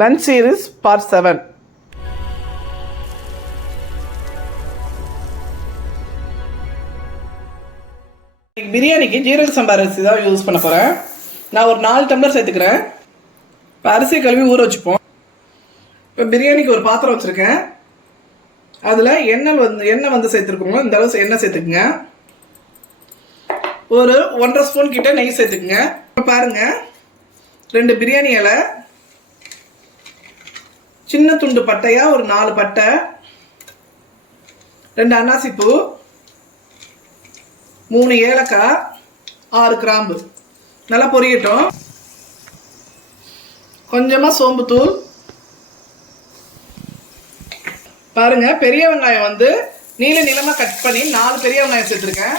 Lunch series part seven பிரியாணிக்கு ஜீரக சம்பா அரிசி தான் யூஸ் பண்ண போகிறேன் நான் ஒரு நாலு டம்ளர் சேர்த்துக்கிறேன். இப்போ அரிசியை கழுவி ஊற வச்சுப்போம். இப்போ பிரியாணிக்கு ஒரு பாத்திரம் வச்சுருக்கேன். அதில் எண்ணெய் வந்து எண்ணெய் வந்து சேர்த்துருக்கோங்க இந்த அளவு எண்ணெய் சேர்த்துக்குங்க. ஒரு ஒன்றரை ஸ்பூன் கிட்ட நெய் சேர்த்துக்குங்க. இப்போ பாருங்கள் ரெண்டு பிரியாணி இலை சின்ன துண்டு பட்டையா ஒரு நாலு பட்டை? ரெண்டு அன்னாசிப்பூ மூணு ஏலக்காய் ஆறு கிராம்பு. நல்லா பொரியட்டும். கொஞ்சமாக சோம்புத்தூள். பாருங்க பெரிய வெங்காயம் வந்து நீல நிலமாக கட் பண்ணி நாலு பெரிய வெங்காயம் சேர்த்துருக்கேன்.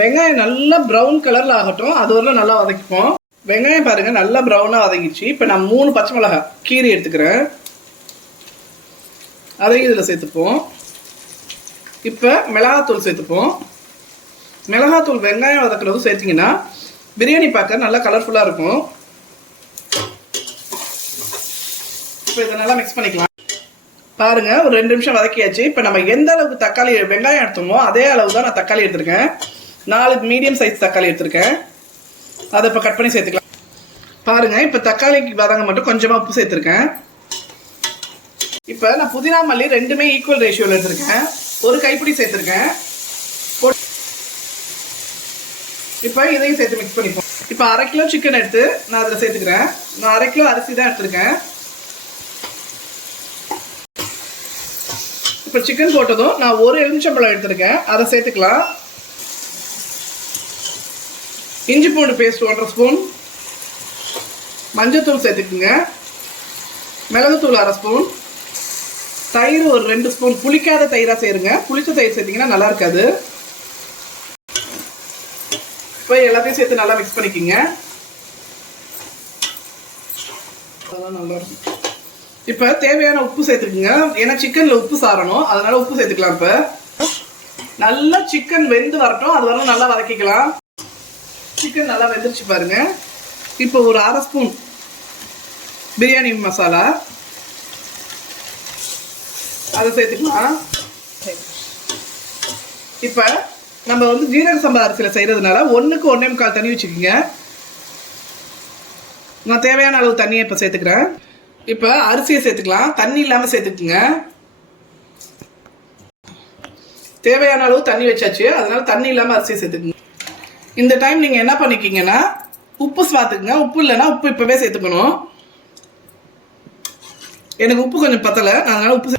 வெங்காயம் நல்லா ப்ரௌன் கலரில் ஆகட்டும் அது வரலாம் நல்லா வதக்கிப்போம். வெங்காயம் பாருங்க நல்லா ப்ரௌனாக வதங்கிச்சு இப்போ நான் மூணு பச்சை மிளகா கீரை எடுத்துக்கிறேன். அதையும் இதில் சேர்த்துப்போம். இப்போ மிளகாத்தூள் சேர்த்துப்போம். மிளகாத்தூள் வெங்காயம் வதக்குறதும் சேர்த்திங்கன்னா பிரியாணி பார்க்க நல்லா கலர்ஃபுல்லாக இருக்கும். இப்போ இதை நல்லா மிக்ஸ் பண்ணிக்கலாம். பாருங்க ஒரு ரெண்டு நிமிஷம் வதக்கியாச்சு. இப்போ நம்ம எந்த அளவுக்கு தக்காளி வெங்காயம் எடுத்தோமோ அதே அளவு தான் நான் தக்காளி எடுத்திருக்கேன். நாலு மீடியம் சைஸ் தக்காளி எடுத்திருக்கேன். அதை இப்போ கட் பண்ணி சேர்த்துக்கலாம். பாருங்க இப்போ தக்காளிக்கு பாதாங்க மட்டும் கொஞ்சமாக உப்பு சேர்த்துருக்கேன். இப்போ நான் புதினா மல்லி ரெண்டுமே ஈக்குவல் ரேஷியோவில் எடுத்திருக்கேன். ஒரு கைப்பிடி சேர்த்துருக்கேன். இப்போ இதையும் சேர்த்து மிக்ஸ் பண்ணிப்போம். இப்போ அரை கிலோ சிக்கன் எடுத்து நான் அதில் சேர்த்துக்கிறேன். நான் அரை கிலோ அரிசி தான் எடுத்திருக்கேன். இப்போ சிக்கன் போட்டதும் நான் ஒரு எலுமிச்சம்பழம் எடுத்திருக்கேன். அதை சேர்த்துக்கலாம். இஞ்சி பூண்டு பேஸ்ட் ஒன்றரை ஸ்பூன் மஞ்சத்தூள் சேர்த்துக்குங்க. மிளகுத்தூள் அரை ஸ்பூன். தயிர் ஒரு ரெண்டு ஸ்பூன். புளிக்காத தயிராக செய்யுங்க புளித்த தயிர் சேர்த்திங்கன்னா நல்லா இருக்காது. இப்போ எல்லாத்தையும் சேர்த்து நல்லா மிக்ஸ் பண்ணிக்கிங்க. அதெல்லாம் நல்லா இருக்கும். இப்போ தேவையான உப்பு சேர்த்துக்குங்க. ஏன்னா சிக்கனில் உப்பு சாரணும். அதனால உப்பு சேர்த்துக்கலாம் இப்போ. நல்லா சிக்கன் வெந்து வரட்டும். அது வரணும் நல்லா வதக்கிக்கலாம். சிக்கன் நல்லா வெந்துருச்சு பாருங்க. இப்போ ஒரு அரை ஸ்பூன் பிரியாணி மசாலா. அதை சேர்த்துக்கலாம். இப்போ நம்ம வந்து ஜீரக சம்பா அரிசியில் செய்கிறதுனால ஒன்றுக்கு ஒன்றே முக்கால் தண்ணி வச்சுக்கோங்க. நான் தேவையான அளவு தண்ணியை இப்போ சேர்த்துக்கிறேன். இப்போ அரிசியை சேர்த்துக்கலாம். தண்ணி இல்லாமல் சேர்த்துக்குங்க. தேவையான அளவு தண்ணி வச்சாச்சு. அதனால் தண்ணி இல்லாமல் அரிசியை சேர்த்துக்குங்க. இந்த டைம் நீங்கள் என்ன பண்ணிக்கிங்கன்னா உப்பு பார்த்துக்குங்க உப்பு இல்லைன்னா உப்பு இப்போவே சேர்த்துக்கணும். எனக்கு உப்பு கொஞ்சம் பத்தலை. அதனால் உப்பு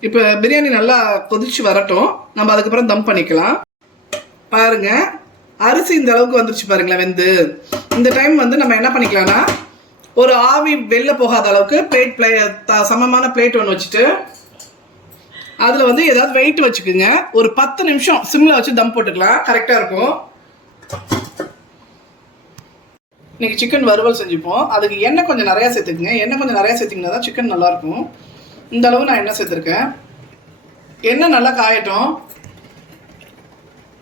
இப்போ பிரியாணி நல்லா கொதிச்சு வரட்டும். நம்ம அதுக்கப்புறம் தம் பண்ணிக்கலாம். பாருங்க. அரிசி இந்த அளவுக்கு வந்துருச்சு பாருங்களேன் வெந்து. இந்த டைம் வந்து நம்ம என்ன பண்ணிக்கலாம்னா ஒரு ஆவி வெளில போகாத அளவுக்கு பிளேட் பிளே த- சமமான பிளேட் ஒன்று வச்சுட்டு அதில் வந்து ஏதாவது வெயிட் வச்சுக்கோங்க. ஒரு பத்து நிமிஷம் சிம்மில் வச்சு தம் போட்டுக்கலாம். கரெக்டாக இருக்கும். இன்னைக்கு சிக்கன் வறுவல் செஞ்சுப்போம். அதுக்கு எண்ணெய் கொஞ்சம் நிறையா சேர்த்துக்குங்க. எண்ணெய் கொஞ்சம் நிறையா சேர்த்திங்கன்னா தான் சிக்கன் நல்லாயிருக்கும். இந்த அளவு நான் எண்ணெய் சேர்த்துருக்கேன். எண்ணெய் நல்லா காயட்டும்.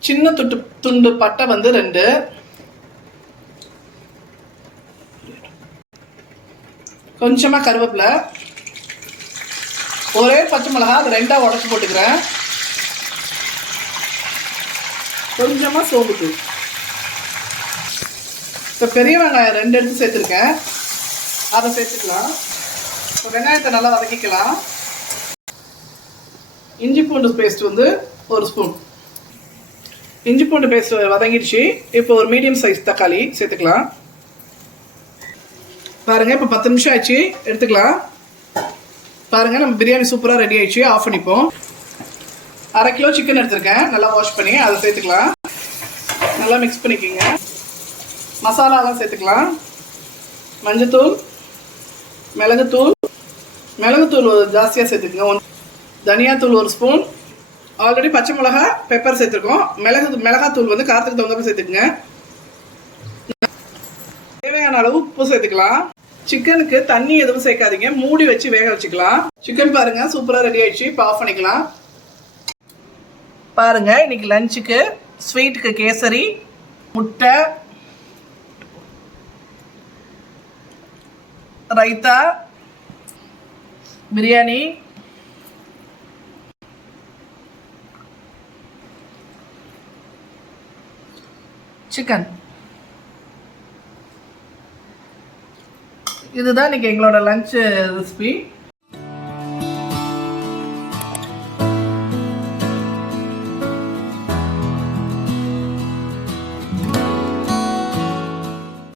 சின்ன துட்டு துண்டு பட்டை வந்து ரெண்டு. கொஞ்சமாக கருவேப்பிலை. ஒரே பச்சை மிளகா அது ரெண்டாக உடச்சி போட்டுக்கிறேன். கொஞ்சமாக சோம்புத்தூள். இப்போ பெரிய வெங்காயம் ரெண்டு எடுத்து சேர்த்துருக்கேன். அதை சேர்த்துக்கலாம். இப்போ வெங்காயத்தை நல்லா வதக்கிக்கலாம். இஞ்சி பூண்டு பேஸ்ட் வந்து ஒரு ஸ்பூன் இஞ்சி பூண்டு பேஸ்ட் வதங்கிடுச்சு. இப்போ ஒரு மீடியம் சைஸ் தக்காளி சேர்த்துக்கலாம். பாருங்க இப்போ பத்து நிமிஷம் ஆச்சு எடுத்துக்கலாம். பாருங்க நம்ம பிரியாணி சூப்பராக ரெடி ஆயிடுச்சு. ஆஃப் பண்ணிப்போம். அரை கிலோ சிக்கன் எடுத்திருக்கேன். நல்லா வாஷ் பண்ணி அதை சேர்த்துக்கலாம். நல்லா மிக்ஸ் பண்ணிக்கோங்க. மசாலாலாம் சேர்த்துக்கலாம். மஞ்சத்தூள் மிளகுத்தூள். மிளகுத்தூள் ஜாஸ்தியாக சேர்த்துக்கங்க. ஒன் தனியாத்தூள் ஒரு ஸ்பூன். ஆல்ரெடி பச்சை மிளகா பெப்பர் சேர்த்துருக்கோம். மிளகு மிளகாத்தூள் வந்து காரத்துக்கு தகுந்தப்ப சேர்த்துக்குங்க. தேவையான அளவு உப்பு சேர்த்துக்கலாம். சிக்கனுக்கு தண்ணி எதுவும் சேர்க்காதீங்க. மூடி வச்சு வேக வச்சுக்கலாம். சிக்கன் பாருங்க சூப்பராக ரெடி ஆயிடுச்சு. இப்போ ஆஃப் பண்ணிக்கலாம். பாருங்க இன்னைக்கு லஞ்சுக்கு ஸ்வீட்டுக்கு கேசரி முட்டை ரைத்தா பிரியாணி சிக்கன் இதுதான் இன்னைக்கு எங்களோட லஞ்ச் ரெசிபி